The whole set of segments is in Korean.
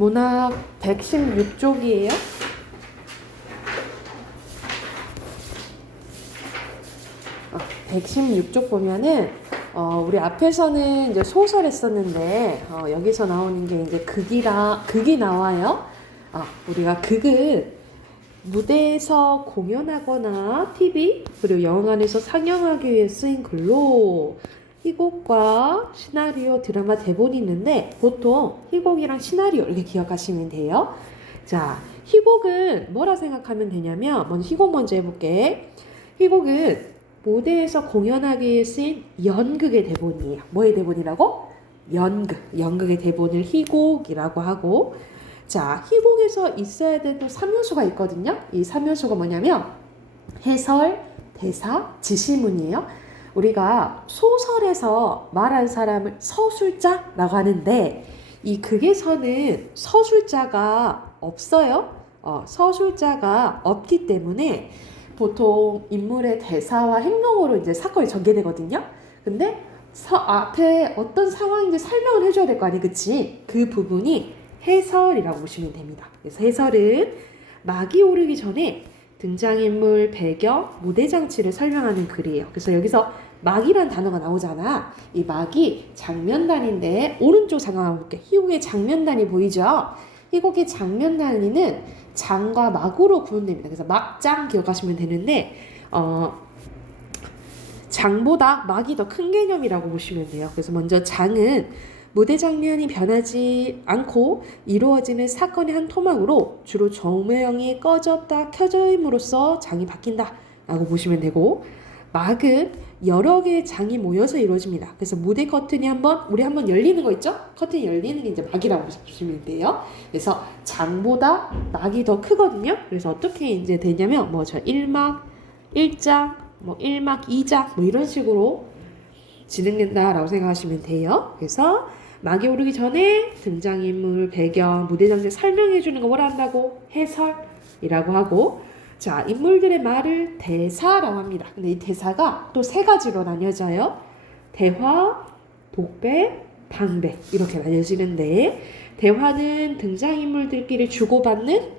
문학 116쪽이에요. 어, 116쪽 보면은 우리 앞에서는 이제 소설 했었는데 여기서 나오는 게 이제 극이 나와요. 우리가 극은 무대에서 공연하거나 TV 그리고 영화관에서 상영하기 위해 쓰인 글로 희곡과 시나리오, 드라마, 대본이 있는데 보통 희곡이랑 시나리오 이렇게 기억하시면 돼요. 자, 희곡은 뭐라 생각하면 되냐면 먼저 희곡 먼저 해볼게. 희곡은 무대에서 공연하기 위해 쓰인 연극의 대본이에요. 뭐의 대본이라고? 연극의 대본을 희곡이라고 하고, 자, 희곡에서 있어야 되는 또 3요소가 있거든요. 이 3요소가 뭐냐면 해설, 대사, 지시문이에요. 우리가 소설에서 말한 사람을 서술자라고 하는데 이 극에서는 서술자가 없어요. 서술자가 없기 때문에 보통 인물의 대사와 행동으로 이제 사건이 전개되거든요. 근데 앞에 어떤 상황인지 설명을 해줘야 될 거 아니에요, 그치? 그 부분이 해설이라고 보시면 됩니다. 그래서 해설은 막이 오르기 전에 등장인물, 배경, 무대 장치를 설명하는 글이에요. 그래서 여기서 막이란 단어가 나오잖아. 이 막이 장면단인데 오른쪽 잠깐 한번 볼게요. 희곡의 장면단이 보이죠? 희곡의 장면단위는 장과 막으로 구분됩니다. 그래서 막장 기억하시면 되는데 장보다 막이 더 큰 개념이라고 보시면 돼요. 그래서 먼저 장은 무대 장면이 변하지 않고 이루어지는 사건의 한 토막으로 주로 조명이 꺼졌다 켜짐으로써 장이 바뀐다 라고 보시면 되고, 막은 여러 개의 장이 모여서 이루어집니다. 그래서 무대 커튼이 우리 한번 열리는 거 있죠? 커튼이 열리는 게 이제 막이라고 보시면 돼요. 그래서 장보다 막이 더 크거든요. 그래서 어떻게 이제 되냐면 저 1막, 1장, 1막, 2장 이런 식으로 진행된다라고 생각하시면 돼요. 그래서 막이 오르기 전에 등장인물, 배경, 무대 장치 설명해 주는 거 뭐라 한다고? 해설이라고 하고, 자, 인물들의 말을 대사라고 합니다. 근데 이 대사가 또 세 가지로 나뉘어져요. 대화, 독백, 방백 이렇게 나뉘어지는데, 대화는 등장인물들끼리 주고받는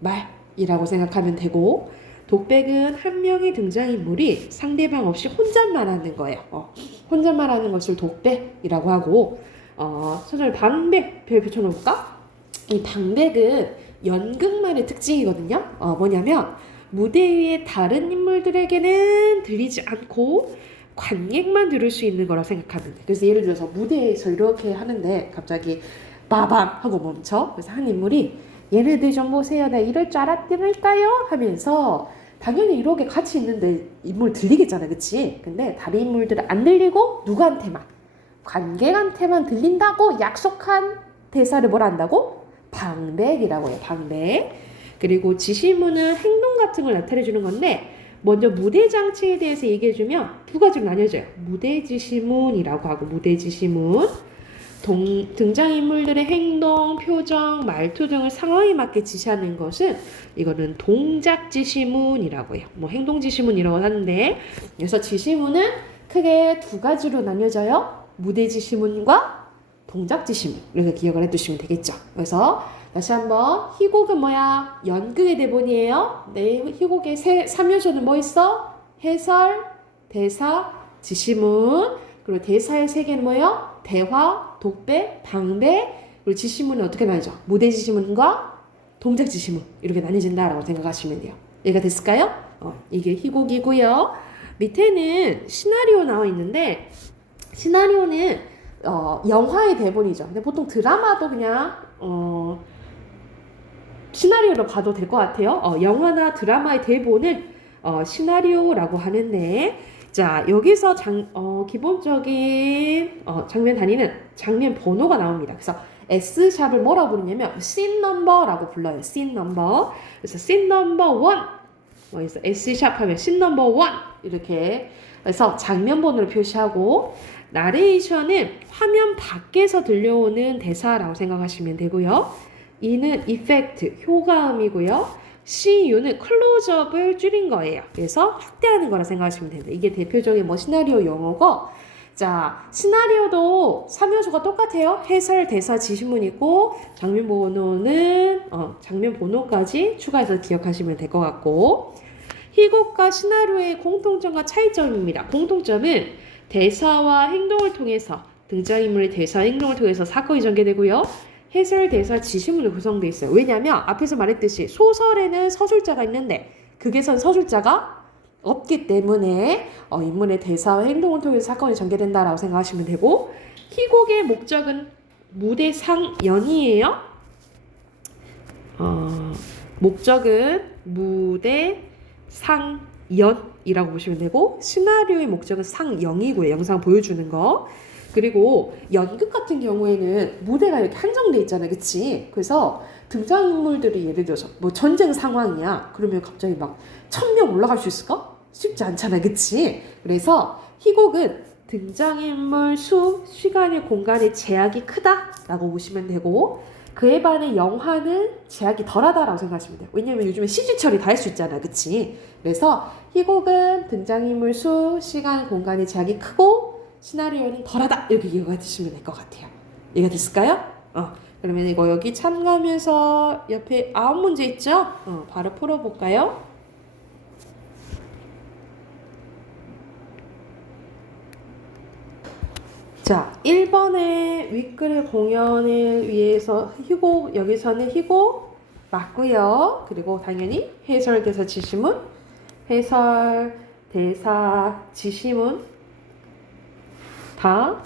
말이라고 생각하면 되고, 독백은 한 명의 등장인물이 상대방 없이 혼잣말 하는 거예요. 혼잣말 하는 것을 독백이라고 하고, 소설 방백 펼쳐놓을까? 이 방백은 연극만의 특징이거든요. 뭐냐면 무대 위에 다른 인물들에게는 들리지 않고 관객만 들을 수 있는 거라 생각하면 돼. 그래서 예를 들어서 무대에서 이렇게 하는데 갑자기 빠밤 하고 멈춰. 그래서 한 인물이 얘네들 좀 보세요. 내가 이럴 줄 알았더니까요 하면서 당연히 이렇게 같이 있는데 인물 들리겠잖아, 그치? 근데 다른 인물들은 안 들리고 누구한테만, 관객한테만 들린다고 약속한 대사를 뭘 한다고? 방백이라고 해요. 방백. 그리고 지시문은 행동 같은 걸 나타내주는 건데 먼저 무대 장치에 대해서 얘기해주면 두 가지로 나뉘어져요. 무대 지시문이라고 하고 무대 지시문. 등장인물들의 행동, 표정, 말투 등을 상황에 맞게 지시하는 것은 이거는 동작 지시문이라고 해요. 행동 지시문이라고 하는데, 그래서 지시문은 크게 두 가지로 나뉘어져요. 무대 지시문과 동작 지시문. 이렇게 기억을 해두시면 되겠죠. 그래서 다시 한번 희곡은 뭐야? 연극의 대본이에요. 네, 희곡의 3요소는 뭐 있어? 해설, 대사, 지시문. 그리고 대사의 3개는 뭐예요? 대화, 독백, 방백. 그리고 지시문은 어떻게 나뉘죠? 무대 지시문과 동작 지시문 이렇게 나뉘어진다라고 생각하시면 돼요. 이해가 됐을까요? 이게 희곡이고요. 밑에는 시나리오 나와 있는데 시나리오는 영화의 대본이죠. 근데 보통 드라마도 그냥 시나리오로 봐도 될 것 같아요. 영화나 드라마의 대본은 시나리오라고 하는데, 자, 여기서 기본적인 장면 단위는 장면 번호가 나옵니다. 그래서 S샵을 뭐라고 부르냐면 씬 넘버라고 불러요. 씬 넘버. 그래서 씬 넘버 1. 그래서 S샵 하면 씬 넘버 1 이렇게 해서 장면 번호를 표시하고, 나레이션은 화면 밖에서 들려오는 대사라고 생각하시면 되고요. E는 이펙트, 효과음이고요. CU는 클로즈업을 줄인 거예요. 그래서 확대하는 거라 생각하시면 됩니다. 이게 대표적인 시나리오 용어고, 자, 시나리오도 3요소가 똑같아요. 해설, 대사, 지시문 있고 장면 번호는 장면 번호까지 추가해서 기억하시면 될 것 같고 희곡과 시나리오의 공통점과 차이점입니다. 공통점은 대사와 행동을 통해서 등장인물의 대사와 행동을 통해서 사건이 전개되고요. 해설, 대사, 지시문으로 구성되어 있어요. 왜냐하면 앞에서 말했듯이 소설에는 서술자가 있는데 극에선 서술자가 없기 때문에 인물의 대사와 행동을 통해서 사건이 전개된다라고 생각하시면 되고 희곡의 목적은 무대 상연이에요. 목적은 무대 상연이라고 보시면 되고 시나리오의 목적은 상영이고요. 영상 보여주는 거. 그리고 연극 같은 경우에는 무대가 이렇게 한정돼 있잖아요. 그치? 그래서 등장인물들이 예를 들어서 뭐 전쟁 상황이야. 그러면 갑자기 막 1000명 올라갈 수 있을까? 쉽지 않잖아. 그치? 그래서 희곡은 등장인물 수, 시간의 공간의 제약이 크다라고 보시면 되고 그에 반해 영화는 제약이 덜하다라고 생각하시면 돼요. 왜냐면 요즘에 CG 처리 다 할 수 있잖아. 그치? 그래서 희곡은 등장인물 수, 시간, 공간의 제약이 크고 시나리오는 덜하다. 이렇게 이해가 되시면 될 것 같아요. 이해가 됐을까요? 그러면 이거 여기 참고하면서 옆에 9문제 있죠? 바로 풀어볼까요? 자, 1번의 윗글 공연을 위해서 희곡, 여기서는 희곡 맞고요. 그리고 당연히 해설, 대사, 지시문, 해설, 대사, 지시문 다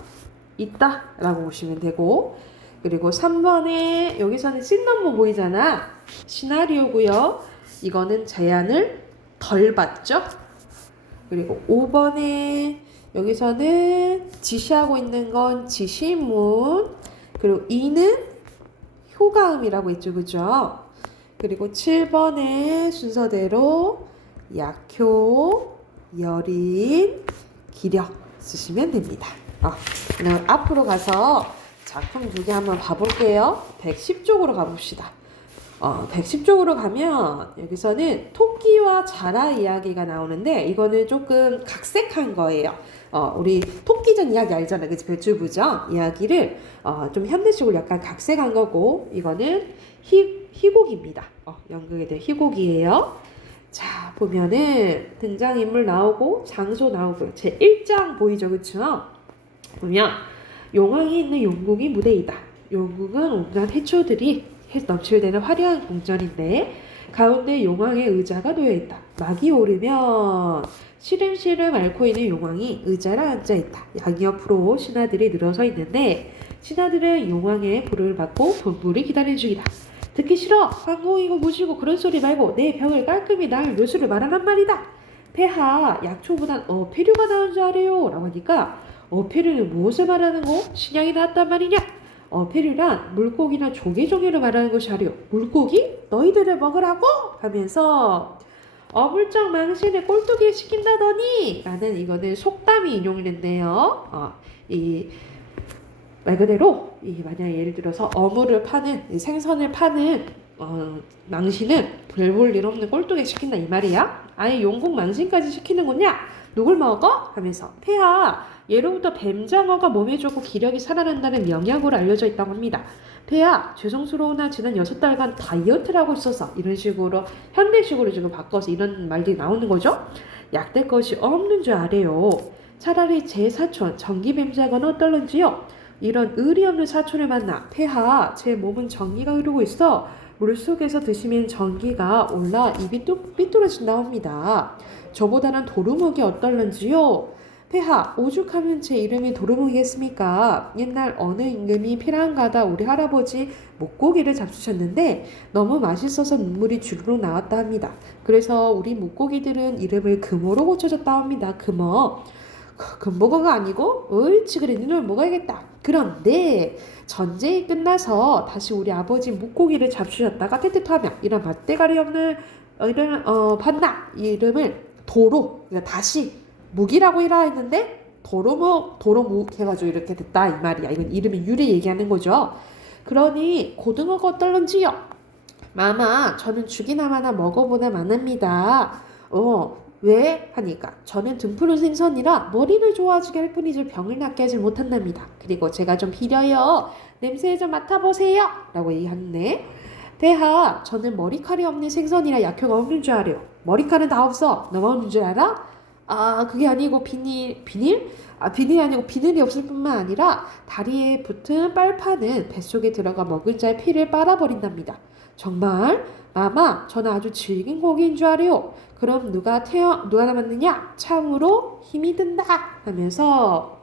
있다라고 보시면 되고 그리고 3번에 여기서는 씬넘버 보이잖아. 시나리오고요. 이거는 제한을 덜 받죠. 그리고 5번에 여기서는 지시하고 있는 건 지시문 그리고 2는 효과음이라고 했죠. 그죠? 그리고 7번에 순서대로 약효, 여린, 기력 쓰시면 됩니다. 그럼 앞으로 가서 작품 2개 한번 봐볼게요. 110쪽으로 가봅시다. 110쪽으로 가면 여기서는 토끼와 자라 이야기가 나오는데 이거는 조금 각색한 거예요. 우리 토끼전 이야기 알잖아요. 그치? 배추부전 이야기를 좀 현대식으로 약간 각색한 거고 이거는 희곡입니다. 연극에 대한 희곡이에요. 자, 보면은 등장인물 나오고 장소 나오고요. 제 1장 보이죠? 그쵸? 보면 용왕이 있는 용궁이 무대이다. 용궁은 온갖 해초들이 넘칠대는 화려한 궁전인데 가운데 용왕의 의자가 놓여있다. 막이 오르면 시름시름 앓고 있는 용왕이 의자에 앉아있다. 양옆으로 신하들이 늘어서 있는데 신하들은 용왕의 부름을 받고 분부를 기다리는 중이다. 듣기 싫어. 황공이고 무시고 그런 소리 말고 내 병을 깔끔히 나을 묘수를 말하란 말이다. 폐하 약초보단 어패류가 나온 줄 아래요 라고 하니까 어패류는 무엇을 말하는 거? 신양이 나왔단 말이냐? 어패류란 물고기나 조개종류를 말하는 것이 아래요. 물고기? 너희들을 먹으라고? 하면서 어물쩍 망신을 꼴뚜기에 시킨다더니 라는 이거는 속담이 인용됐네요. 말 그대로 만약에 예를 들어서 어물을 파는 생선을 파는 망신은 별 볼 일 없는 꼴뚜기 시킨다 이 말이야. 아예 용궁 망신까지 시키는 거냐? 누굴 먹어? 하면서 폐하 예로부터 뱀장어가 몸에 좋고 기력이 살아난다는 명약으로 알려져 있다고 합니다. 폐하 죄송스러우나 지난 6달간 다이어트를 하고 있어서 이런 식으로 현대식으로 지금 바꿔서 이런 말들이 나오는 거죠. 약될 것이 없는 줄 아래요. 차라리 제 사촌 전기뱀장어는 어떨런지요? 이런 의리 없는 사촌을 만나 폐하 제 몸은 전기가 흐르고 있어 물속에서 드시면 전기가 올라 입이 삐뚤어진다고 합니다. 저보다는 도루묵이 어떨런지요? 폐하 오죽하면 제 이름이 도루묵이겠습니까? 옛날 어느 임금이 피랑가다 우리 할아버지 묵고기를 잡수셨는데 너무 맛있어서 눈물이 주르륵 나왔다 합니다. 그래서 우리 묵고기들은 이름을 금어로 고쳐줬다 합니다. 금어. 금붕어가 아니고 옳지 그래 눈을 먹어야겠다. 그런데 전쟁이 끝나서 다시 우리 아버지 묵고기를 잡수셨다가 퇴퇴하며 이런 맛대가리 없는 이런 반나 이름을 도로 그러니까 다시 묵이라고 해라 했는데 도로묵 해가지고 이렇게 됐다 이 말이야. 이건 이름의 유래 얘기하는 거죠. 그러니 고등어가 어떨런지요? 마마 저는 죽이나 마나 먹어보나 마납니다. 왜 하니까 저는 등푸른 생선이라 머리를 좋아지게 할 뿐이지 병을 낫게 하지 못한답니다. 그리고 제가 좀 비려요. 냄새 좀 맡아보세요. 라고 얘기하네. 폐하, 저는 머리칼이 없는 생선이라 약효가 없는 줄 알아요. 머리칼은 다 없어. 너가 없는 줄 알아? 아, 그게 아니고 비닐? 아, 비닐이 아니고 비늘이 없을 뿐만 아니라 다리에 붙은 빨판은 뱃속에 들어가 먹은 자의 피를 빨아버린답니다. 정말? 마마, 저는 아주 질긴 고기인 줄 알아요. 그럼 누가 남았느냐? 참으로 힘이 든다 하면서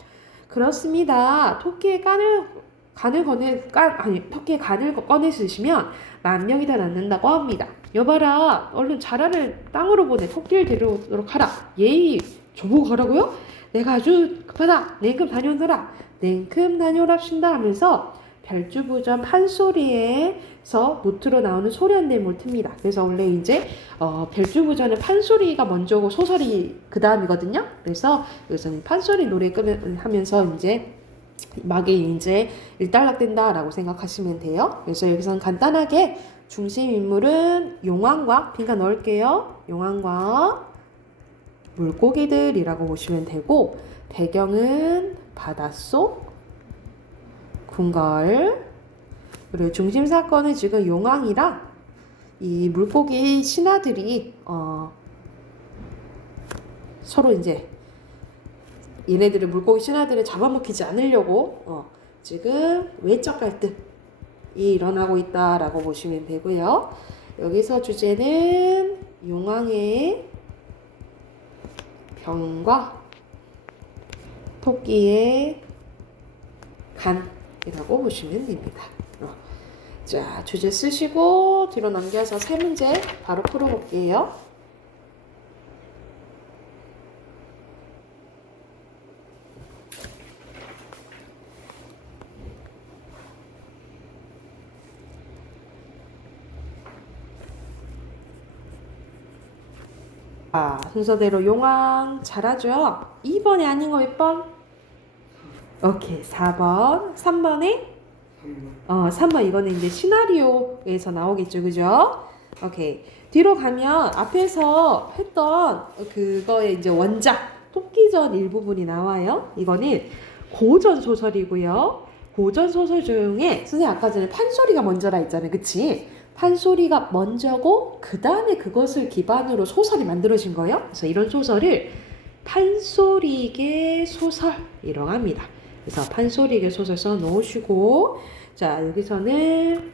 그렇습니다. 토끼의 간을 꺼내 쓰시면 10,000명이 다 낫는다고 합니다. 여봐라, 얼른 자라를 땅으로 보내 토끼를 데려오도록 하라. 예의, 저보고 가라고요? 내가 아주 급하다. 냉큼 다녀오너라. 냉큼 다녀오랍신다 하면서 별주부전 판소리에서 모트로 나오는 소리 한 대목을 틉니다. 그래서 원래 이제 별주부전은 판소리가 먼저고 소설이 그 다음이거든요. 그래서 여기서는 판소리 노래 하면서 이제 막이 이제 일단락된다라고 생각하시면 돼요. 그래서 여기서는 간단하게 중심 인물은 용왕과 빈칸 넣을게요. 용왕과 물고기들이라고 보시면 되고 배경은 바닷속 궁궐 그리고 중심 사건은 지금 용왕이랑 이 물고기 신하들이 서로 이제 얘네들을 물고기 신하들을 잡아먹히지 않으려고 지금 외적 갈등이 일어나고 있다라고 보시면 되고요. 여기서 주제는 용왕의 병과 토끼의 간이라고 보시면 됩니다. 자, 주제 쓰시고 뒤로 넘겨서 세 문제 바로 풀어볼게요. 순서대로 용왕 잘하죠? 2번이 아닌 거 몇 번? 오케이, 4번. 3번에? 3번 이거는 이제 시나리오에서 나오겠죠, 그죠? 오케이. 뒤로 가면 앞에서 했던 그거의 이제 원작, 토끼전 일부분이 나와요. 이거는 고전 소설이고요. 고전 소설 중에 선생님 아까 전에 판소리가 먼저라 했잖아요, 그치? 판소리가 먼저고 그 다음에 그것을 기반으로 소설이 만들어진 거예요. 그래서 이런 소설을 판소리계 소설이라고 합니다. 그래서 판소리계 소설 써 놓으시고 자 여기서는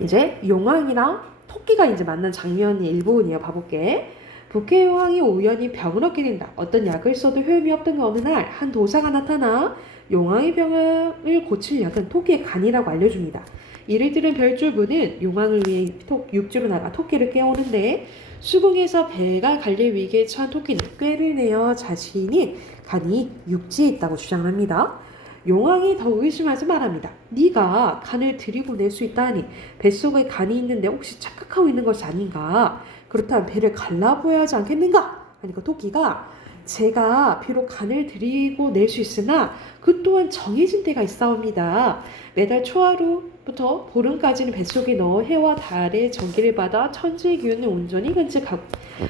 이제 용왕이랑 토끼가 이제 만난 장면이 일부분이에요. 봐볼게. 북해용왕이 우연히 병을 얻게 된다. 어떤 약을 써도 효험이 없던 그 어느 날 한 도사가 나타나 용왕의 병을 고칠 약은 토끼의 간이라고 알려줍니다. 이를 들은 별주부는 용왕을 위해 육지로 나가 토끼를 깨우는데 수궁에서 배가 갈릴 위기에 처한 토끼는 꾀를 내어 자신이 간이 육지에 있다고 주장합니다. 용왕이 더욱 의심하지 말합니다. 네가 간을 들이고 낼 수 있다니 뱃속에 간이 있는데 혹시 착각하고 있는 것이 아닌가? 그렇다면 배를 갈라보아야 하지 않겠는가? 하니까 토끼가 제가 비록 간을 들이고 낼 수 있으나 그 또한 정해진 때가 있사옵니다. 매달 초하루부터 보름까지는 뱃속에 넣어 해와 달의 전기를 받아 천지의 기운을 온전히 간직하고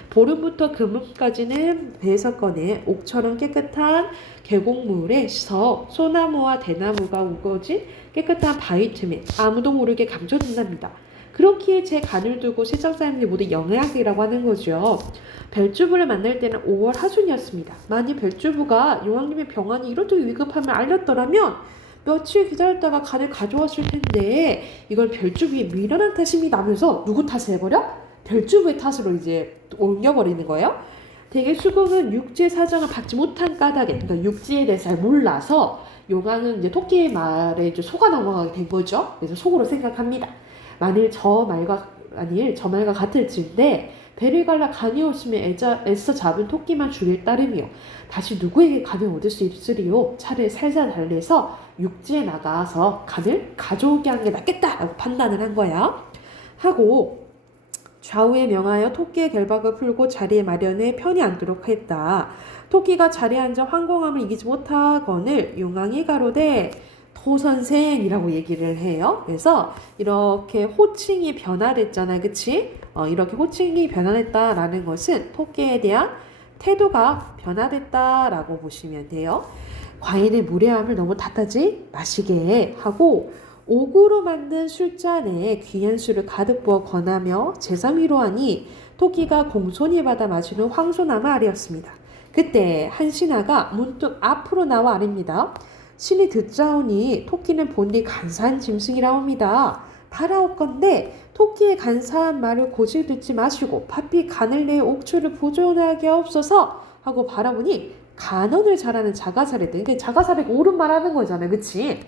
보름부터 금음까지는 배에서 꺼내 옥처럼 깨끗한 계곡물에 서 소나무와 대나무가 우거진 깨끗한 바위 틈에 아무도 모르게 감춰둔답니다. 그렇기에 제 간을 두고 세상 사람들이 모두 영약이라고 하는 거죠. 별주부를 만날 때는 5월 하순이었습니다. 만일 별주부가 용왕님의 병환이 이렇게 위급함을 알렸더라면 며칠 기다렸다가 간을 가져왔을 텐데 이걸 별주부의 미련한 탓입니다 하면서 누구 탓을 해버려? 별주부의 탓으로 이제 옮겨버리는 거예요. 대개 수궁은 육지의 사정을 받지 못한 까닭에 그러니까 육지에 대해서 잘 몰라서 용왕은 이제 토끼의 말에 이제 속아 넘어가게 된 거죠. 그래서 속으로 생각합니다. 만일 저 말과 같을진데 배를 갈라 간이 없으면 애써 잡은 토끼만 죽일 따름이요. 다시 누구에게 간을 얻을 수 있으리요. 차를 살살 달래서 육지에 나가서 간을 가져오게 하는 게 낫겠다라고 판단을 한 거야. 하고 좌우에 명하여 토끼의 결박을 풀고 자리에 마련해 편히 앉도록 했다. 토끼가 자리에 앉아 황공함을 이기지 못하거늘 용왕이 가로되 토선생이라고 얘기를 해요. 그래서 이렇게 호칭이 변화됐잖아요. 그치? 이렇게 호칭이 변화됐다라는 것은 토끼에 대한 태도가 변화됐다라고 보시면 돼요. 과일의 무례함을 너무 탓하지 마시게 하고 옥으로 만든 술잔에 귀한 술을 가득 부어 권하며 제삼위로 하니 토끼가 공손히 받아 마시는 황소나무 아래였습니다. 그때 한 신하가 문득 앞으로 나와 아뢰입니다. 신이 듣자오니 토끼는 본디 간사한 짐승이라옵니다. 바라옵건대 토끼의 간사한 말을 고질 듣지 마시고 바삐 간을 내 옥초를 보존하게 없어서 하고 바라보니 간언을 잘하는 자가사례들. 그러니까 자가사례가 옳은 말 하는 거잖아요. 그치?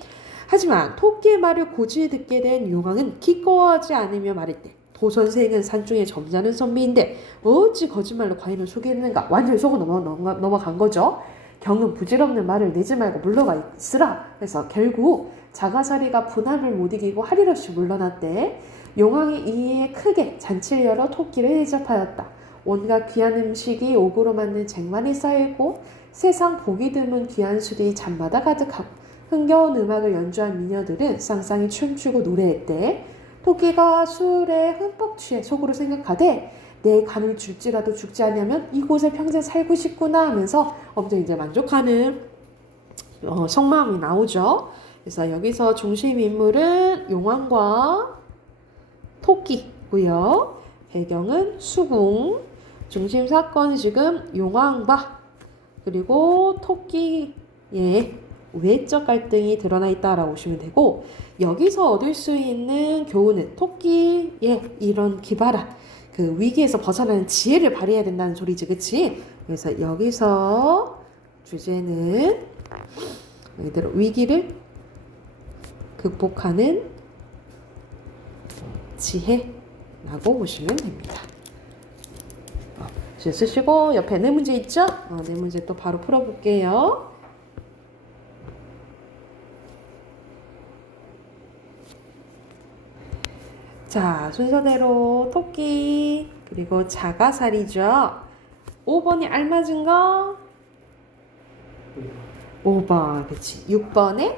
하지만 토끼의 말을 고질 듣게 된 용왕은 기꺼워하지 않으며 말했대. 도선생은 산중에 점잖은 선비인데 어찌 거짓말로 과인을 속였는가. 완전히 속어 넘어간 거죠. 경은 부질없는 말을 내지 말고 물러가 있으라. 그래서 결국 자가사리가 분함을 못 이기고 할 일 없이 물러났대. 용왕이 이에 크게 잔치를 열어 토끼를 대접하였다. 온갖 귀한 음식이 옥으로 만든 쟁반이 쌓여있고 세상 보기 드문 귀한 술이 잔마다 가득하고 흥겨운 음악을 연주한 미녀들은 쌍쌍이 춤추고 노래했대. 토끼가 술에 흠뻑 취해 속으로 생각하되 내 간을 줄지라도 죽지 않으면 이곳에 평생 살고 싶구나 하면서 엄청 이제 만족하는 속마음이 나오죠. 그래서 여기서 중심 인물은 용왕과 토끼고요. 배경은 수궁. 중심 사건이 지금 용왕과 그리고 토끼의 외적 갈등이 드러나 있다라고 보시면 되고, 여기서 얻을 수 있는 교훈은 토끼의 이런 기발한 그 위기에서 벗어나는 지혜를 발휘해야 된다는 소리지, 그치? 그래서 여기서 주제는 이대로 위기를 극복하는 지혜라고 보시면 됩니다. 쓰시고 옆에 네 문제 있죠? 네 문제 또 바로 풀어볼게요. 자, 순서대로 토끼 그리고 자가살이죠. 5번이 알맞은 거 5번, 그치. 6번에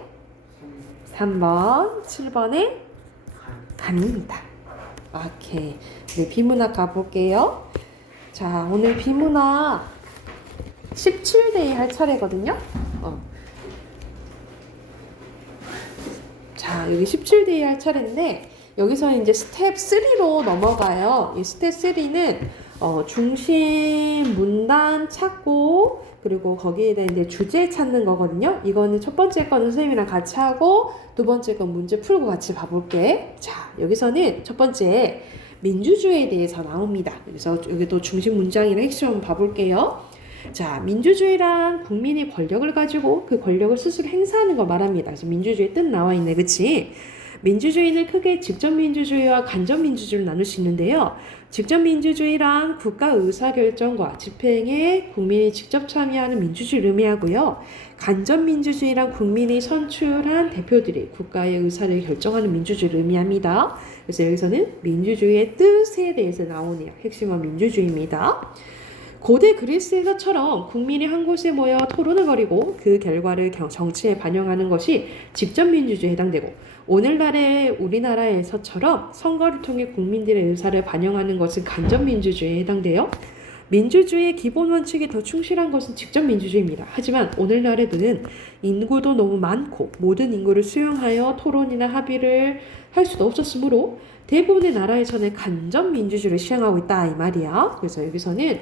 3번, 7번에 간입니다. 오케이. 네, 비문학 가볼게요. 자, 오늘 비문학 17대2 할 차례거든요. 자, 여기 17대2 할 차례인데 여기서는 이제 스텝 3로 넘어가요. 이 스텝 3는 중심 문단 찾고 그리고 거기에 대한 이제 주제 찾는 거거든요. 이거는 첫 번째 거는 선생님이랑 같이 하고 두 번째 건 문제 풀고 같이 봐볼게. 자, 여기서는 첫 번째 민주주의에 대해서 나옵니다. 그래서 여기도 중심 문장이랑 핵심 한번 봐볼게요. 자, 민주주의란 국민이 권력을 가지고 그 권력을 스스로 행사하는 걸 말합니다. 그래서 민주주의 뜻 나와 있네, 그치? 민주주의는 크게 직접민주주의와 간접민주주의를 나눌 수 있는데요. 직접민주주의란 국가 의사결정과 집행에 국민이 직접 참여하는 민주주의를 의미하고요. 간접민주주의란 국민이 선출한 대표들이 국가의 의사를 결정하는 민주주의를 의미합니다. 그래서 여기서는 민주주의의 뜻에 대해서 나오네요. 핵심은 민주주의입니다. 고대 그리스에서처럼 국민이 한 곳에 모여 토론을 벌이고 그 결과를 정치에 반영하는 것이 직접민주주의에 해당되고, 오늘날의 우리나라에서처럼 선거를 통해 국민들의 의사를 반영하는 것은 간접민주주의에 해당돼요. 민주주의의 기본 원칙에 더 충실한 것은 직접민주주의입니다. 하지만 오늘날에는 인구도 너무 많고 모든 인구를 수용하여 토론이나 합의를 할 수도 없었으므로 대부분의 나라에서는 간접민주주의를 시행하고 있다, 이 말이야. 그래서 여기서는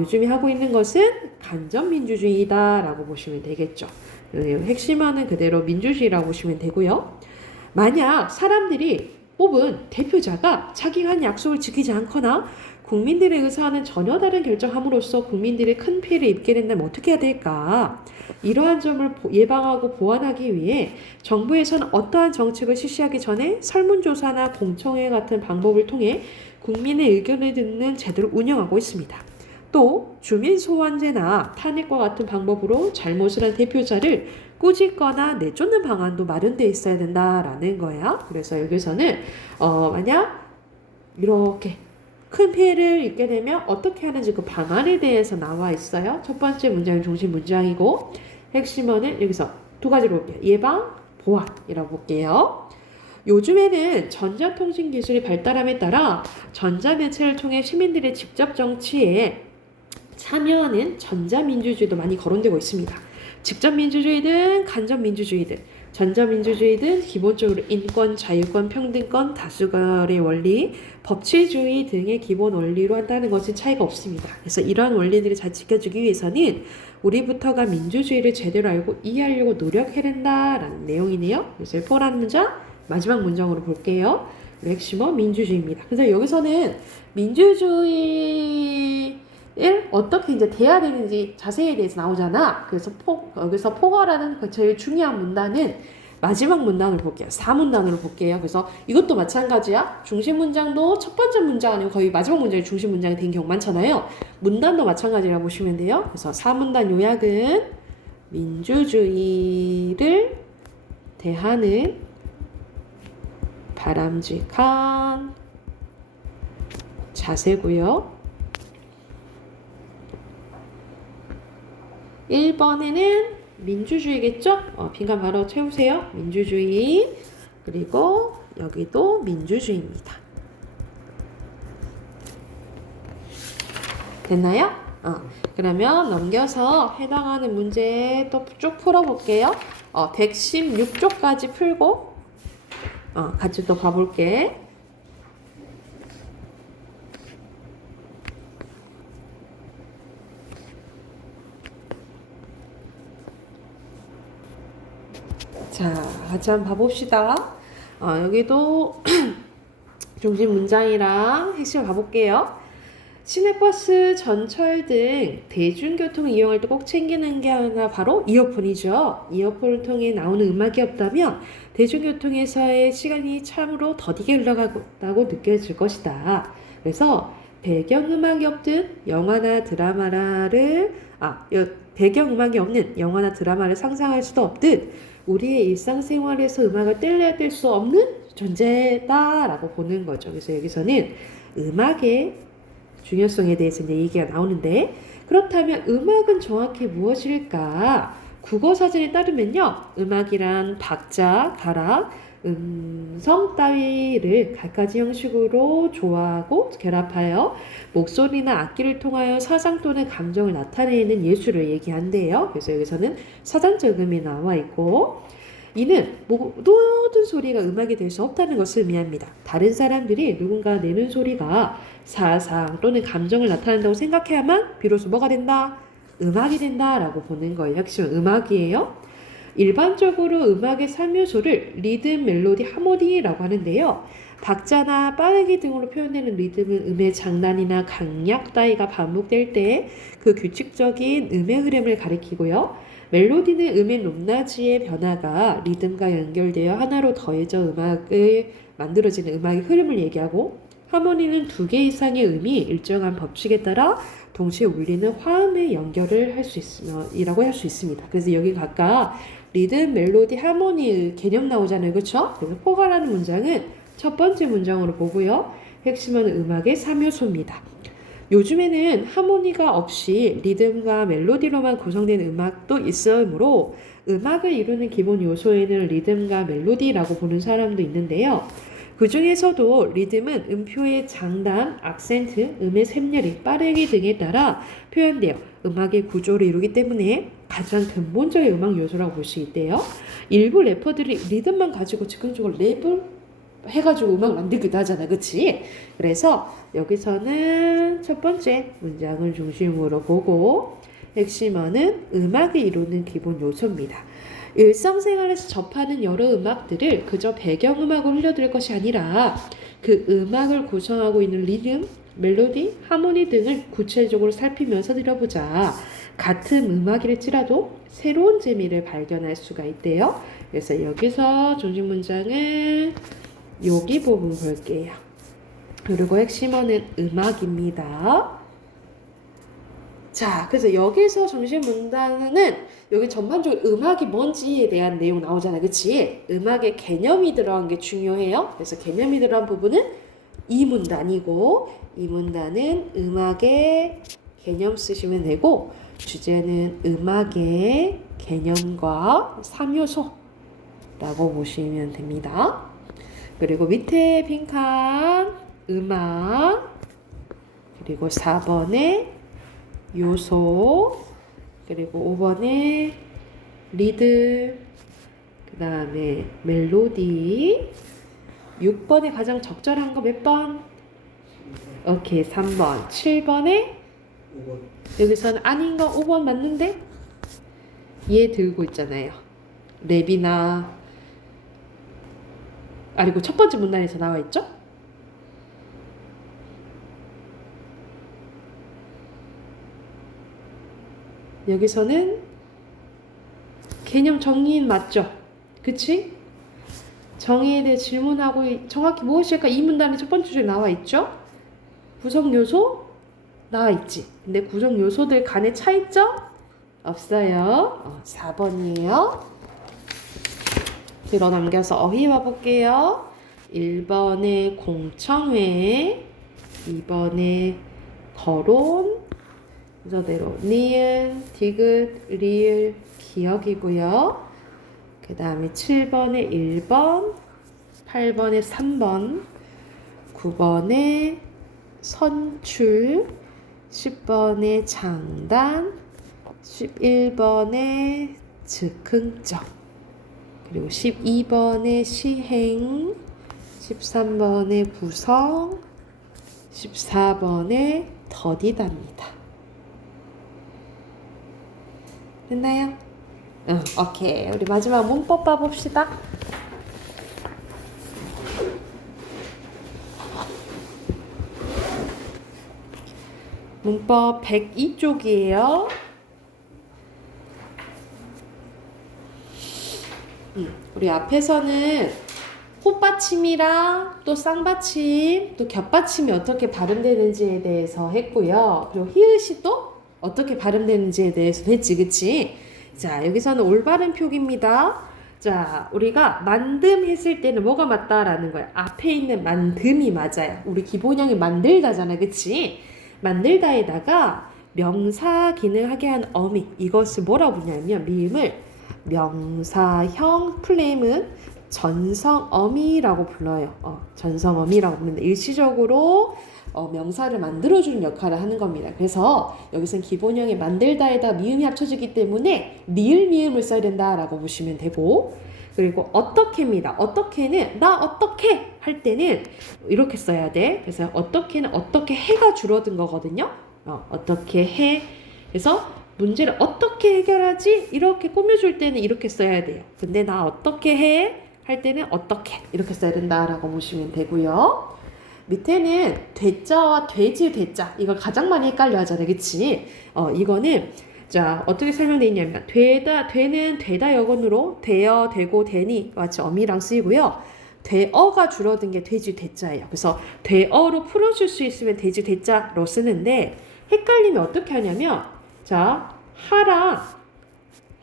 요즘에 하고 있는 것은 간접민주주의다라고 보시면 되겠죠. 핵심하는 그대로 민주주의라고 보시면 되고요. 만약 사람들이 뽑은 대표자가 자기가 한 약속을 지키지 않거나 국민들의 의사와는 전혀 다른 결정함으로써 국민들이 큰 피해를 입게 된다면 어떻게 해야 될까? 이러한 점을 예방하고 보완하기 위해 정부에서는 어떠한 정책을 실시하기 전에 설문조사나 공청회 같은 방법을 통해 국민의 의견을 듣는 제도를 운영하고 있습니다. 또 주민소환제나 탄핵과 같은 방법으로 잘못을 한 대표자를 꾸짖거나 내쫓는 방안도 마련되어 있어야 된다라는 거야. 그래서 여기서는 만약 이렇게 큰 피해를 입게 되면 어떻게 하는지 그 방안에 대해서 나와 있어요. 첫 번째 문장이 중심 문장이고 핵심어는 여기서 두 가지로 볼게요. 예방, 보안이라고 볼게요. 요즘에는 전자통신 기술이 발달함에 따라 전자매체를 통해 시민들의 직접 정치에 참여하는 전자민주주의도 많이 거론되고 있습니다. 직접 민주주의든 간접 민주주의든 전자민주주의든 기본적으로 인권, 자유권, 평등권, 다수결의 원리, 법치주의 등의 기본 원리로 한다는 것은 차이가 없습니다. 그래서 이러한 원리들을 잘 지켜주기 위해서는 우리부터가 민주주의를 제대로 알고 이해하려고 노력해야 된다라는 내용이네요. 그래서 포라는 문장 마지막 문장으로 볼게요. 핵심어 민주주의입니다. 그래서 여기서는 민주주의를 어떻게 이제 돼야 되는지 자세에 대해서 나오잖아. 그래서 여기서 포괄하는 그 제일 중요한 문단은 마지막 문단을 볼게요. 4문단으로 볼게요. 그래서 이것도 마찬가지야. 중심 문장도 첫 번째 문장 아니면 거의 마지막 문장이 중심 문장이 된 경우 많잖아요. 문단도 마찬가지라고 보시면 돼요. 그래서 4문단 요약은 민주주의를 대하는 바람직한 자세고요. 1번에는 민주주의겠죠? 빈칸 바로 채우세요. 민주주의. 그리고 여기도 민주주의입니다. 됐나요? 그러면 넘겨서 해당하는 문제 또 쭉 풀어볼게요. 116쪽까지 풀고 같이 또 봐볼게. 자, 같이 한번 봐봅시다. 여기도 중심 문장이랑 핵심을 봐볼게요. 시내버스, 전철 등 대중교통을 이용할 때 꼭 챙기는 게 하나 바로 이어폰이죠. 이어폰을 통해 나오는 음악이 없다면 대중교통에서의 시간이 참으로 더디게 흘러간다고 느껴질 것이다. 그래서 배경음악이 없는 영화나 드라마를 배경음악이 없는 영화나 드라마를 상상할 수도 없듯 우리의 일상생활에서 음악을 뗄래야 뗄 수 없는 존재다라고 보는 거죠. 그래서 여기서는 음악의 중요성에 대해서 이제 얘기가 나오는데, 그렇다면 음악은 정확히 무엇일까? 국어사전에 따르면요, 음악이란 박자, 가락, 음성 따위를 갖가지 형식으로 조화하고 결합하여 목소리나 악기를 통하여 사상 또는 감정을 나타내는 예술을 얘기한대요. 그래서 여기서는 사전적 음이 나와 있고, 이는 모든 소리가 음악이 될 수 없다는 것을 의미합니다. 다른 사람들이 누군가 내는 소리가 사상 또는 감정을 나타낸다고 생각해야만 비로소 뭐가 된다? 음악이 된다라고 보는 거예요. 핵심은 음악이에요. 일반적으로 음악의 3요소를 리듬, 멜로디, 하모니라고 하는데요. 박자나 빠르기 등으로 표현되는 리듬은 음의 장단이나 강약 따위가 반복될 때 그 규칙적인 음의 흐름을 가리키고요. 멜로디는 음의 높낮이의 변화가 리듬과 연결되어 하나로 더해져 음악을 만들어지는 음악의 흐름을 얘기하고, 하모니는 2개 이상의 음이 일정한 법칙에 따라 동시에 울리는 화음의 연결을 할 수 이라고 할 수 있습니다. 그래서 여기 각각 리듬, 멜로디, 하모니 개념 나오잖아요. 그렇죠? 그래서 포괄하는 문장은 첫 번째 문장으로 보고요. 핵심은 음악의 3요소입니다. 요즘에는 하모니가 없이 리듬과 멜로디로만 구성된 음악도 있으므로 음악을 이루는 기본 요소에는 리듬과 멜로디라고 보는 사람도 있는데요. 그 중에서도 리듬은 음표의 장단, 악센트, 음의 샘열이, 빠르기 등에 따라 표현되어 음악의 구조를 이루기 때문에 가장 근본적인 음악 요소라고 볼 수 있대요. 일부 래퍼들이 리듬만 가지고 즉흥적으로 랩을 해가지고 음악 만들기도 하잖아. 그치? 그래서 여기서는 첫 번째 문장을 중심으로 보고, 핵심어는 음악이 이루는 기본 요소입니다. 일상생활에서 접하는 여러 음악들을 그저 배경음악으로 흘려들 것이 아니라 그 음악을 구성하고 있는 리듬, 멜로디, 하모니 등을 구체적으로 살피면서 들어보자. 같은 음악일지라도 새로운 재미를 발견할 수가 있대요. 그래서 여기서 중심 문장은 여기 부분 볼게요. 그리고 핵심어는 음악입니다. 자, 그래서 여기서 중심 문단은 여기 전반적으로 음악이 뭔지에 대한 내용 나오잖아. 그치? 음악의 개념이 들어간 게 중요해요. 그래서 개념이 들어간 부분은 이 문단이고, 이 문단은 음악의 개념 쓰시면 되고, 주제는 음악의 개념과 3요소 라고 보시면 됩니다. 그리고 밑에 빈칸 음악, 그리고 4번에 요소, 그리고 5번에 리듬, 그 다음에 멜로디, 6번에 가장 적절한 거 몇 번? 오케이, 3번. 7번에 5번. 여기서는 아닌 거 5번 맞는데? 얘 들고 있잖아요. 랩이나, 그리고 첫 번째 문단에서 나와 있죠? 여기서는 개념 정의인 맞죠? 그치? 정의에 대해 질문하고 정확히 무엇일까? 이 문단의 첫 번째 줄에 나와 있죠? 구성 요소 나와 있지. 근데 구성 요소들 간의 차이점 없어요. 4번이에요. 뒤로 넘겨서 어휘 봐볼게요. 1번에 공청회, 2번에 거론, 순서대로 니은, 디귿, 리을, 기억이고요. 그 다음에 7번에 1번, 8번에 3번, 9번에 선출, 10번에 장단, 11번에 즉흥적, 그리고 12번에 시행, 13번에 구성, 14번에 더디답니다. 됐나요? 응, 오케이. 우리 마지막 문법 봐봅시다. 문법 102쪽이에요. 우리 앞에서는 콧받침이랑 또 쌍받침, 또 겹받침이 어떻게 발음되는지에 대해서 했고요. 그리고 히읗이 또 어떻게 발음되는지에 대해서 했지, 그치? 자, 여기서는 올바른 표기입니다. 자, 우리가 만듦 했을 때는 뭐가 맞다라는 거야. 앞에 있는 만듦이 맞아요. 우리 기본형이 만들다잖아, 그치? 만들다에다가 명사 기능하게 한 어미, 이것을 뭐라고 부르냐면 미음을 명사형 플레임은 전성어미라고 불러요. 전성어미라고 부르는데 일시적으로 명사를 만들어주는 역할을 하는 겁니다. 그래서 여기서는 기본형의 만들다에다 미음이 합쳐지기 때문에 리을 미음을 써야 된다라고 보시면 되고, 그리고 어떻게입니다. 어떻게는 나 어떻게 할 때는 이렇게 써야 돼. 그래서 어떻게는 어떻게 해가 줄어든 거거든요. 어떻게 해. 그래서 문제를 어떻게 해결하지? 이렇게 꾸며줄 때는 이렇게 써야 돼요. 근데 나 어떻게 해? 할 때는 어떻게 이렇게 써야 된다라고 보시면 되고요. 밑에는 되자와 돼지 대자, 이거 가장 많이 헷갈려 하잖아요, 그치? 이거는 자 어떻게 설명되어 있냐면 되는 되다 여건으로 되어, 되고, 되니 마치 어미랑 쓰이고요. 되어가 줄어든 게 돼지 대자예요. 그래서 되어로 풀어줄 수 있으면 돼지 대자로 쓰는데 헷갈리면 어떻게 하냐면 자 하랑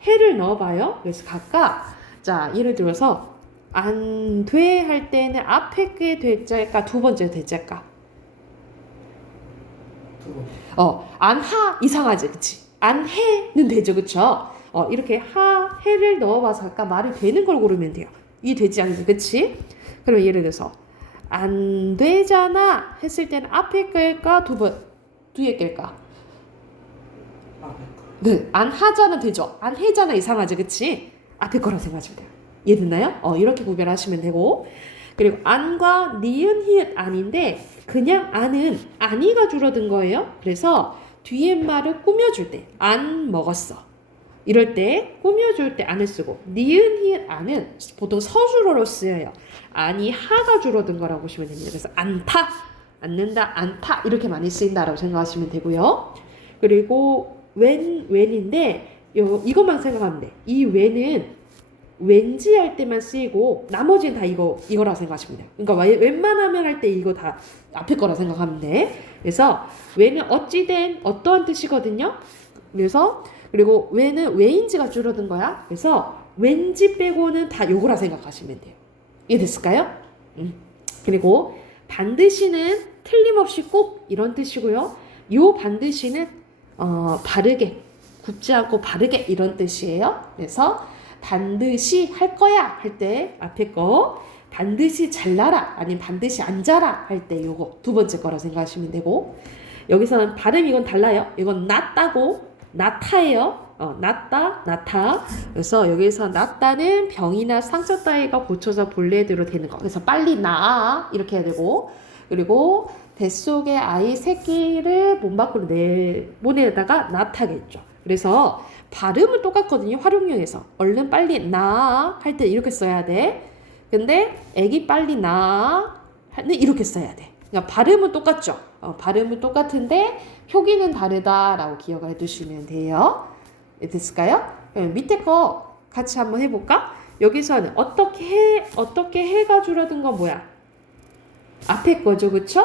해를 넣어봐요. 그래서 각각 자 예를 들어서 안 돼 할 때는 앞에 게 대자일까 두 번째 대자일까? 두 번. 안 하 이상하지, 그치? 안 해는 되죠, 그쵸? 이렇게 해를 넣어봐서 아까 말이 되는 걸 고르면 돼요. 이 되지 않지, 그치? 그럼 예를 들어서 안 되잖아 했을 때는 앞에 끌까 뒤에 끌까? 네, 안 하잖아 되죠? 안 해잖아 이상하지, 그치? 앞에 거라고 생각하시면 돼요. 이해됐나요? 이렇게 구별하시면 되고, 그리고 안과 니은 히읗 안인데 그냥 안은 아니가 줄어든 거예요. 그래서 뒤에 말을 꾸며줄 때 안 먹었어 이럴 때 꾸며줄 때 안을 쓰고, 니은 히읗 안은 보통 서술어로 쓰여요. 아니 하가 줄어든 거라고 보시면 됩니다. 그래서 안타, 앉는다, 안타 이렇게 많이 쓰인다라고 생각하시면 되고요. 그리고 웬인데 이것만 생각하면 돼. 이 웬은 왠지 할 때만 쓰이고 나머지는 다 이거라고 생각하시면 돼요. 그러니까 웬만하면 할 때 이거 다 앞에 거라 생각하면 돼. 그래서 웬은 어찌된 어떠한 뜻이거든요. 그래서 그리고 웬은 왜인지가 줄어든 거야. 그래서 왠지 빼고는 다 요거라 생각하시면 돼요. 이해됐을까요? 그리고 반드시는 틀림없이 꼭 이런 뜻이고요. 요 반드시는 바르게, 굽지 않고 바르게 이런 뜻이에요. 그래서 반드시 할 거야 할 때 앞에 거, 반드시 잘라라 아니면 반드시 앉아라 할 때 요거 두 번째 거라 생각하시면 되고, 여기서는 발음 이건 달라요. 이건 낫다고 나타예요. 낫다 나타. 그래서 여기서 낫다는 병이나 상처 따위가 고쳐서 본래대로 되는 거. 그래서 빨리 나아 이렇게 해야 되고, 그리고 뱃속에 아이 새끼를 몸 밖으로 내보내다가 나타겠죠. 그래서 발음은 똑같거든요. 활용형에서 얼른 빨리 나아 할 때 이렇게 써야 돼. 근데 애기 빨리 나아 할 때 이렇게 써야 돼. 그러니까 발음은 똑같죠. 발음은 똑같은데 표기는 다르다라고 기억을 해두시면 돼요. 됐을까요? 밑에 거 같이 한번 해볼까? 여기서는 어떻게 해가 줄어든 건 뭐야? 앞에 거죠, 그쵸?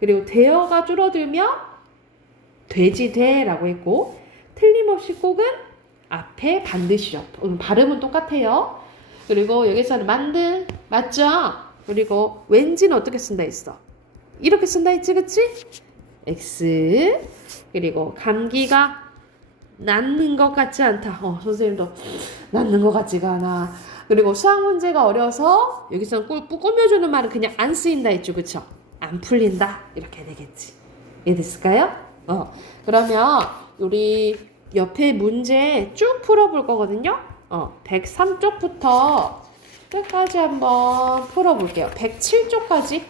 그리고 되어가 줄어들면 돼지 돼라고 했고, 틀림없이 꼭은 앞에 반드시죠. 발음은 똑같아요. 그리고 여기서는 만든 맞죠? 그리고 왠지는 어떻게 쓴다 했어? 이렇게 쓴다 했지, 그치? X. 그리고 감기가 낫는 것 같지 않다. 선생님도 낫는 것 같지가 않아. 그리고 수학 문제가 어려서 여기서 꾸며주는 말은 그냥 안 쓰인다 했죠, 그쵸? 안 풀린다 이렇게 되겠지. 이해됐을까요? 그러면 우리 옆에 문제 쭉 풀어볼 거거든요. 103쪽부터 끝까지 한번 풀어볼게요. 107쪽까지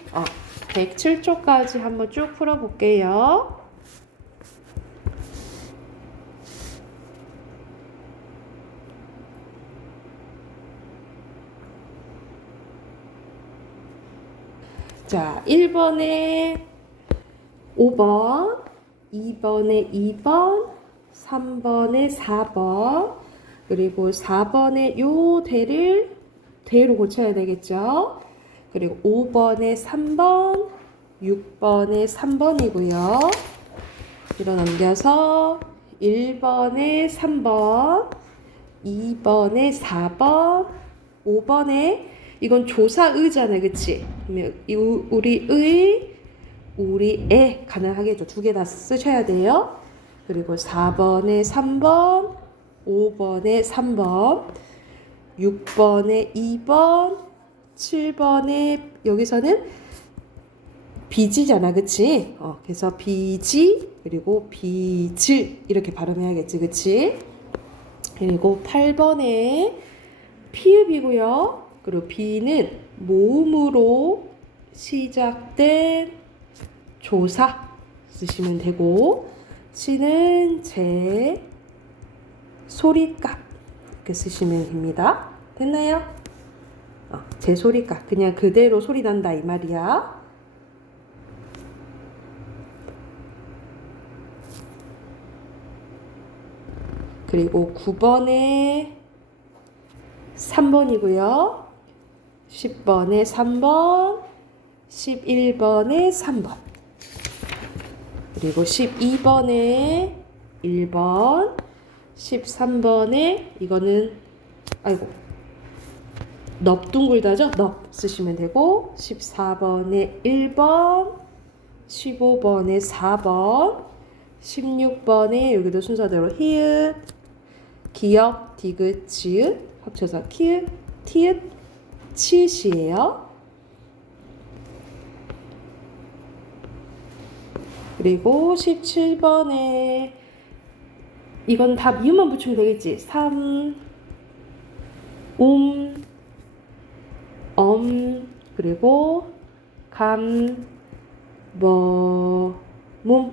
107쪽까지 한번 쭉 풀어볼게요. 자, 1번에 5번, 2번에 2번, 3번에 4번, 그리고 4번에 요 대로 고쳐야 되겠죠. 그리고 5번에 3번, 6번에 3번이고요. 뒤로 넘겨서 1번에 3번, 2번에 4번, 5번에 이건 조사의잖아요, 그치? 그러면 우리의 가능하겠죠. 두 개 다 쓰셔야 돼요. 그리고 4번에 3번, 5번에 3번, 6번에 2번, 7번에 여기서는 비지잖아, 그치? 그래서 비지, 그리고 비질 이렇게 발음해야겠지, 그치? 그리고 8번에 피읍이고요. 그리고 B는 모음으로 시작된 조사 쓰시면 되고, C는 제 소리값 이렇게 쓰시면 됩니다. 됐나요? 제 소리값 그냥 그대로 소리 난다 이 말이야. 그리고 9번에 3번이고요. 10번에 3번, 11번에 3번, 그리고 12번에 1번, 13번에 이거는 넙둥글다죠? 넙 쓰시면 되고, 14번에 1번, 15번에 4번, 16번에 여기도 순서대로 히읗, 기역, 디귿, 지읒 합쳐서 키읔, 티읕, 치읓이에요. 그리고 17번에 이건 다 미음만 붙이면 되겠지. 그리고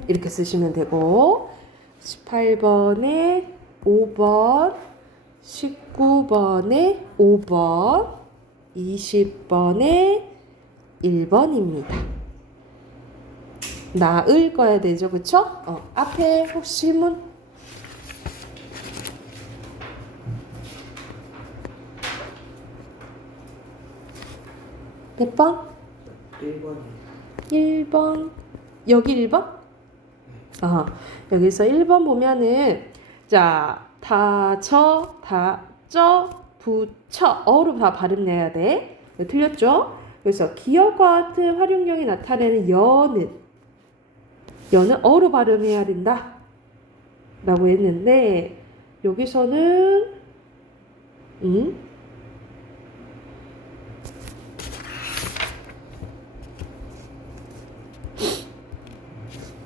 이렇게 쓰시면 되고, 18번에 5번, 19번에 5번, 20번에 1번입니다. 나을 거야 되죠, 그쵸? 앞에 혹시 문? 몇 번? 1번이요. 1번. 여기 1번? 여기서 1번 보면은, 자, 다쳐, 다쩌, 붙여. 어로 다 발음 내야 돼. 틀렸죠? 그래서 기역과 같은 활용형이 나타내는 여는 어로 발음해야 된다 라고 했는데, 여기서는 응?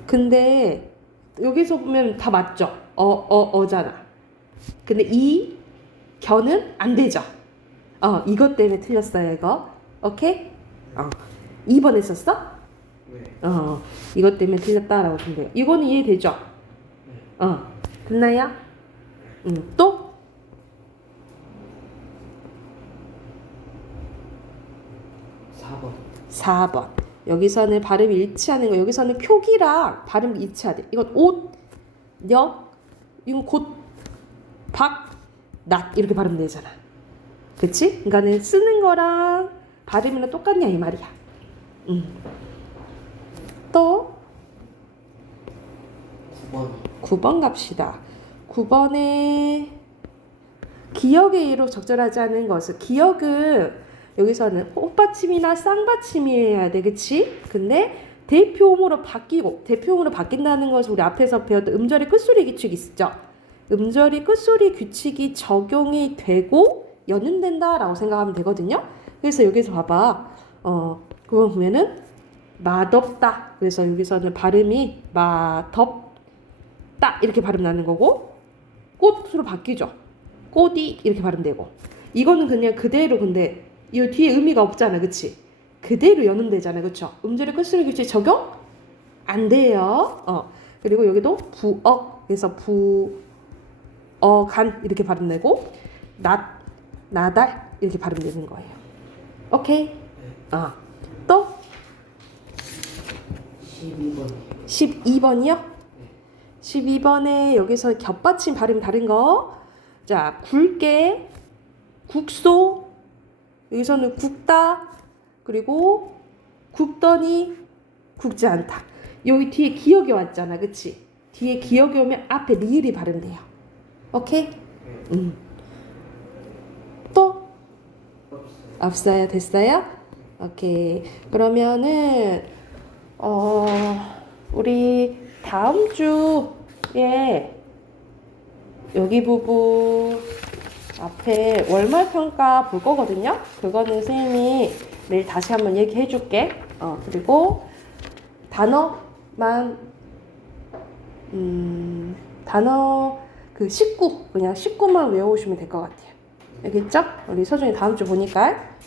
근데 여기서 보면 다 맞죠? 어잖아. 근데 이 겨는 안 되죠? 이것 때문에 틀렸어요, 이거. 오케이? 2번 했었어? 네. 이것 때문에 틀렸다라고 보면 돼요. 이거는 이해되죠? 네. 됐나요? 또? 4번. 4번. 여기서는 발음이 일치하는 거. 여기서는 표기랑 발음이 일치하대. 이건 옷, 역, 이건 곧, 박, 낫 이렇게 발음되잖아. 그치? 그러니까는 쓰는 거랑 발음이랑 똑같냐 이 말이야. 또 9번. 9번 갑시다. 9번에 기역의 예로 적절하지 않은 것은 기역은 여기서는 꽃받침이나 쌍받침이어야 돼, 그치? 근데 대표음으로 바뀌고 대표음으로 바뀐다는 것은 우리 앞에서 배웠던 음절의 끝소리 규칙이 있죠. 음절의 끝소리 규칙이 적용이 되고 연음된다라고 생각하면 되거든요. 그래서 여기서 봐봐. 그거 보면은 맛없다. 그래서 여기서는 발음이 맛없다 이렇게 발음 나는 거고 꽃으로 바뀌죠. 꽃이 이렇게 발음되고 이거는 그냥 그대로 근데 이 뒤에 의미가 없잖아, 그치? 그대로 연음되잖아, 그쵸? 음절의 끝소리 규칙 적용 안 돼요. 그리고 여기도 부억 그래서 부어간 이렇게 발음되고 나달 이렇게 발음되는 거예요. 오케이? 네. 또 12번. 12번이요? 12번에 여기서 겹받침 발음 다른 거. 자, 굵게, 국소, 여기서는 굵다, 그리고 굵더니 굵지 않다. 여기 뒤에 기역이 왔잖아, 그치? 뒤에 기역이 오면 앞에 리을이 발음돼요. 오케이? 네. 또? 없어요. 없어요? 됐어요? 오케이. 그러면은 우리 다음 주에 여기 부분 앞에 월말 평가 볼 거거든요. 그거는 선생님이 내일 다시 한번 얘기해 줄게. 그리고 단어만 단어 그 19 그냥 19만 외워오시면 될 것 같아요. 알겠죠? 우리 서준이 다음 주 보니까.